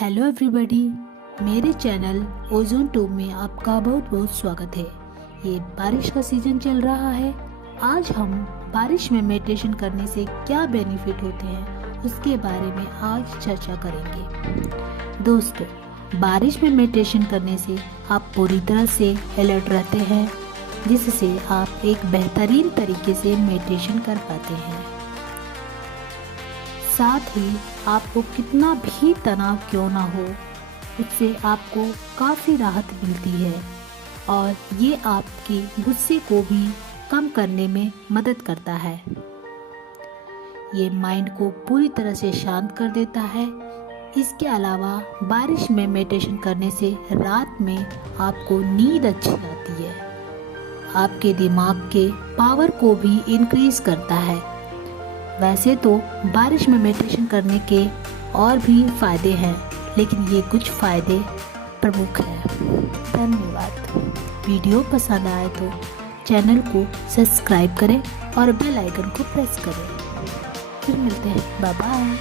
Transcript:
Hello everybody, मेरे channel ozone tube में आपका बहुत बहुत स्वागत है। ये बारिश का सीजन चल रहा है। आज हम बारिश में मेडिटेशन करने से क्या बेनिफिट होते हैं उसके बारे में आज चर्चा करेंगे। दोस्तों, बारिश में मेडिटेशन करने से आप पूरी तरह से अलर्ट रहते हैं, जिससे आप एक बेहतरीन तरीके से मेडिटेशन कर पाते हैं। साथ ही आपको कितना भी तनाव क्यों ना हो, उससे आपको काफ़ी राहत मिलती है और ये आपके गुस्से को भी कम करने में मदद करता है। ये माइंड को पूरी तरह से शांत कर देता है। इसके अलावा बारिश में मेडिटेशन करने से रात में आपको नींद अच्छी आती है। आपके दिमाग के पावर को भी इंक्रीज करता है। वैसे तो बारिश में मेडिटेशन करने के और भी फ़ायदे हैं, लेकिन ये कुछ फ़ायदे प्रमुख हैं। धन्यवाद। वीडियो पसंद आए तो चैनल को सब्सक्राइब करें और बेल आइकन को प्रेस करें। फिर मिलते हैं। Bye bye.